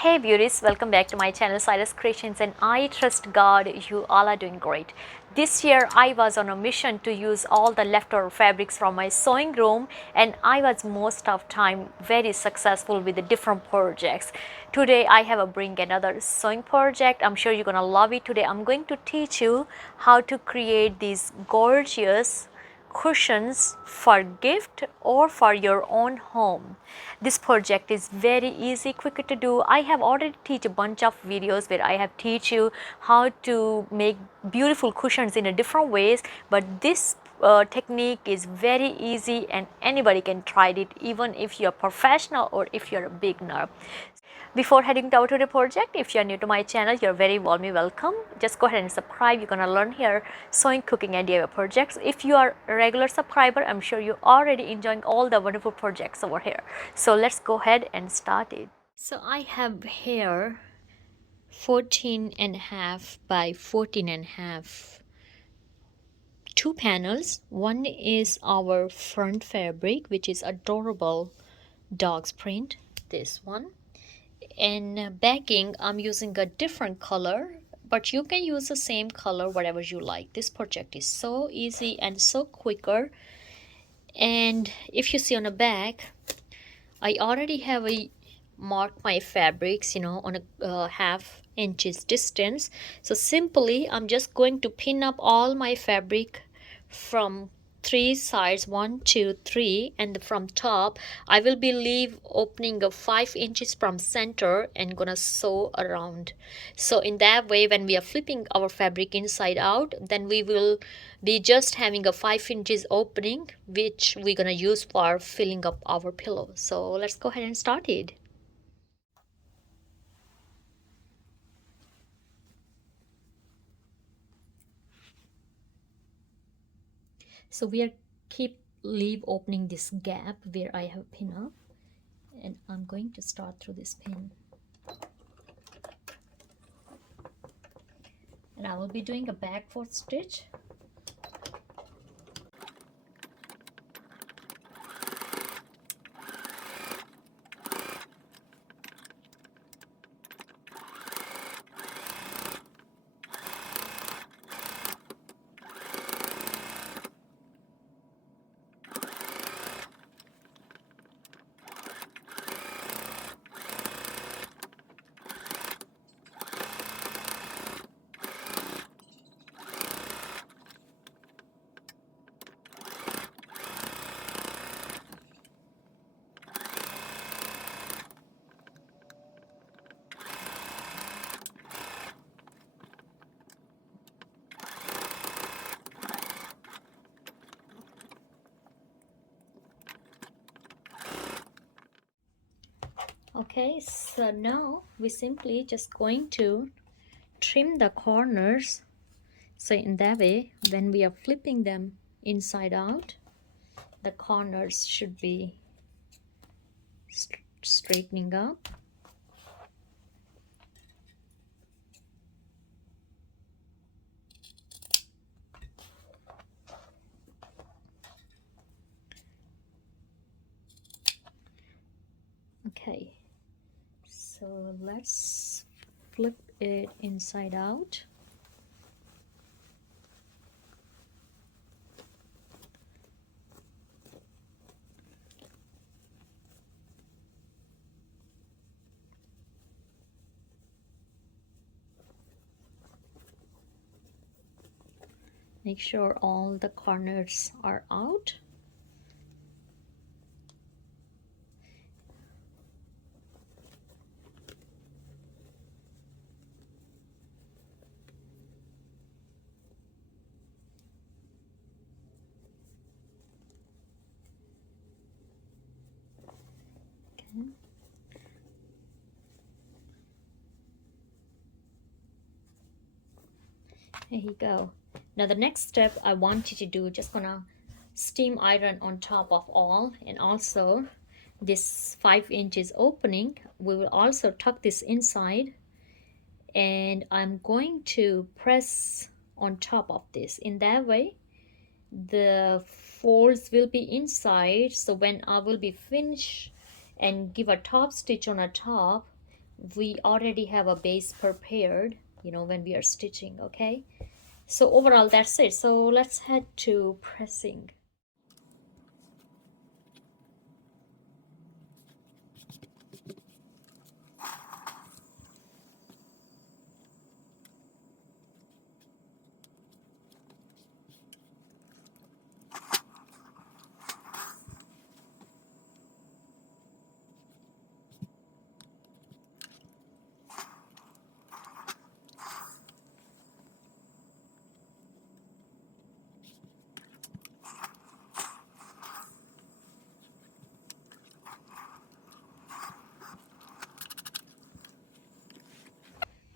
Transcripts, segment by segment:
Hey beauties, welcome back to my channel Cyrus Creations, and I trust God you all are doing great. This year I was on a mission to use all the leftover fabrics from my sewing room, and I was most of time very successful with the different projects. Today I have a bring another sewing project. I'm sure you're gonna love it. Today I'm going to teach you how to create these gorgeous cushions for gift or for your own home. This project is very easy, quick to do. I have already teach a bunch of videos where I have teach you how to make beautiful cushions in a different ways, but this technique is very easy and anybody can try it, even if you're professional or if you're a beginner. Before heading out to the project, if you're new to my channel, you're very warmly welcome. Just go ahead and subscribe. You're gonna learn here sewing, cooking and DIY projects. If you are a regular subscriber, I'm sure you're already enjoying all the wonderful projects over here. So let's go ahead and start it. So I have here 14.5 by 14.5 two panels. One is our front fabric, which is adorable dog's print, this one. And backing, I'm using a different color, but you can use the same color whatever you like. This project is so easy and so quicker. And if you see on the back, I already have marked my fabrics, on a half inches distance. So simply I'm just going to pin up all my fabric from three sides, 1 2 3, and from top I will be leave opening of 5 inches from center and gonna sew around. So in that way, when we are flipping our fabric inside out, then we will be just having a 5 inches opening, which we're gonna use for filling up our pillow. So let's go ahead and start it. So we are leave opening this gap where I have pin up, and I'm going to start through this pin, and I will be doing a back fourth stitch. Okay, so now we simply just going to trim the corners, so in that way when we are flipping them inside out, the corners should be straightening up. Okay, so let's flip it inside out. Make sure all the corners are out. Okay. There you go. Now the next step I want you to do, just gonna steam iron on top of all, and also this 5 inches opening, we will also tuck this inside, and I'm going to press on top of this. In that way the folds will be inside, so when I will be finished and give a top stitch on a top, we already have a base prepared, you know, when we are stitching. Okay, so overall that's it. So let's head to pressing.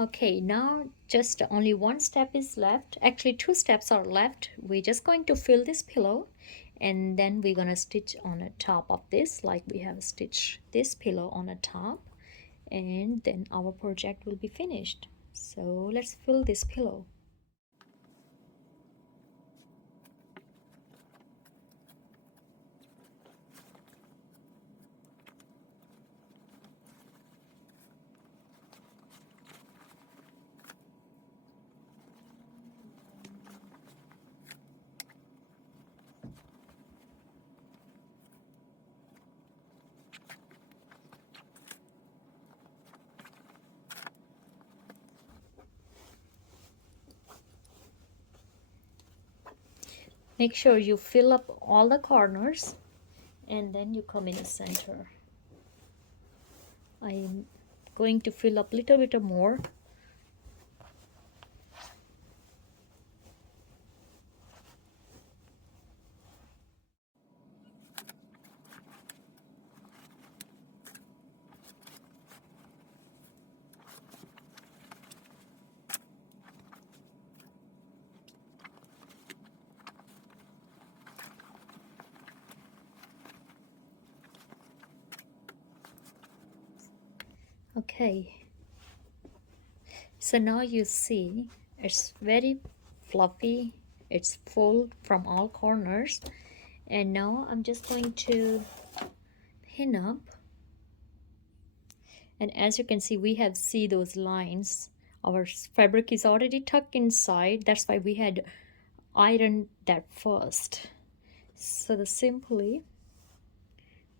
Okay, now just only one step is left. Actually, two steps are left. We're just going to fill this pillow, and then we're gonna stitch on the top of this, like we have stitched this pillow on the top, and then our project will be finished. So let's fill this pillow. Make sure you fill up all the corners, and then you come in the center. I'm going to fill up a little bit more. Okay, so now you see it's very fluffy, it's full from all corners, and now I'm just going to pin up, and as you can see we have those lines. Our fabric is already tucked inside, that's why we had ironed that first. So simply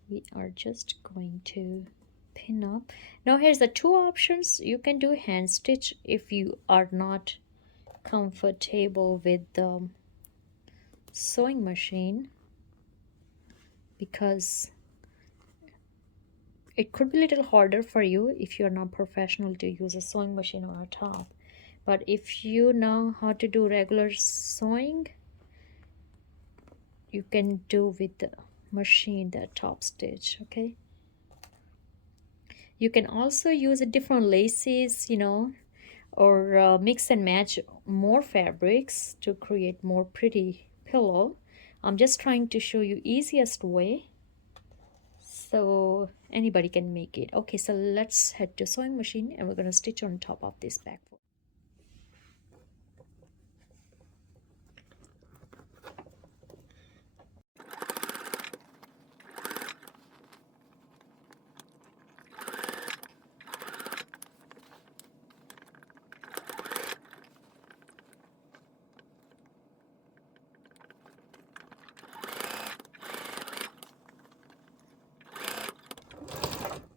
we are just going to pin up. Now here's the two options. You can do hand stitch if you are not comfortable with the sewing machine, because it could be a little harder for you if you're not professional to use a sewing machine on a top. But if you know how to do regular sewing, you can do with the machine that top stitch. Okay, you can also use a different laces, you know, or mix and match more fabrics to create more pretty pillow. I'm just trying to show you easiest way so anybody can make it. Okay, so let's head to sewing machine and we're going to stitch on top of this back fold.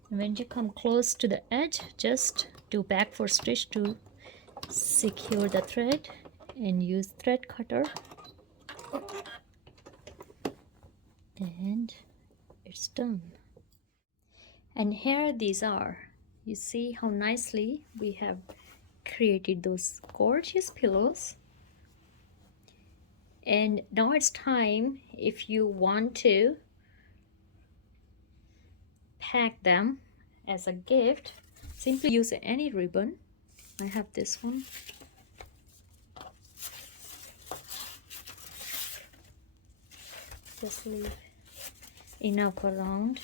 And when you come close to the edge, just do back four stitch to secure the thread and use thread cutter, and it's done. And here these are. You see how nicely we have created those gorgeous pillows. And now it's time, if you want to pack them as a gift, simply use any ribbon. I have this one. Just leave enough around.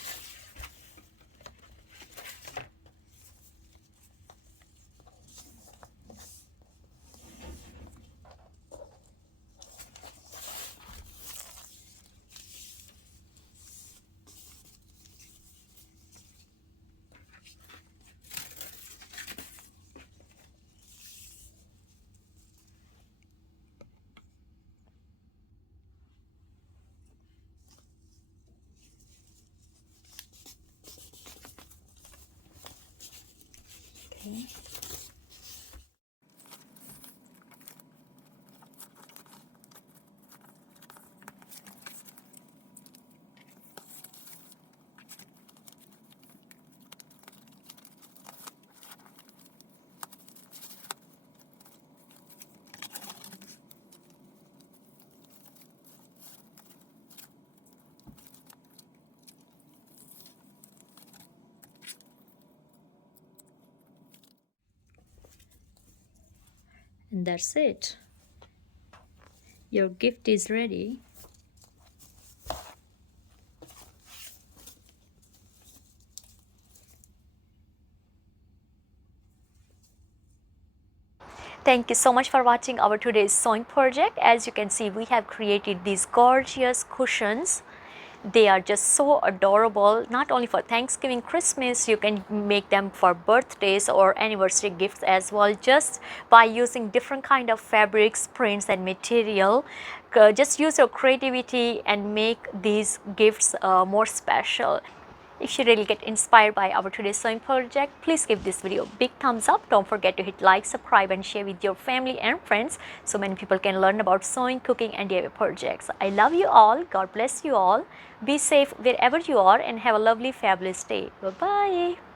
And that's it. Your gift is ready. Thank you so much for watching our today's sewing project. As you can see, we have created these gorgeous cushions. They are just so adorable, not only for Thanksgiving, Christmas, you can make them for birthdays or anniversary gifts as well, just by using different kind of fabrics, prints and material. Just use your creativity and make these gifts more special. If you really get inspired by our today's sewing project, please give this video a big thumbs up. Don't forget to hit like, subscribe and share with your family and friends so many people can learn about sewing, cooking and DIY projects. I love you all. God bless you all. Be safe wherever you are and have a lovely, fabulous day. Bye-bye.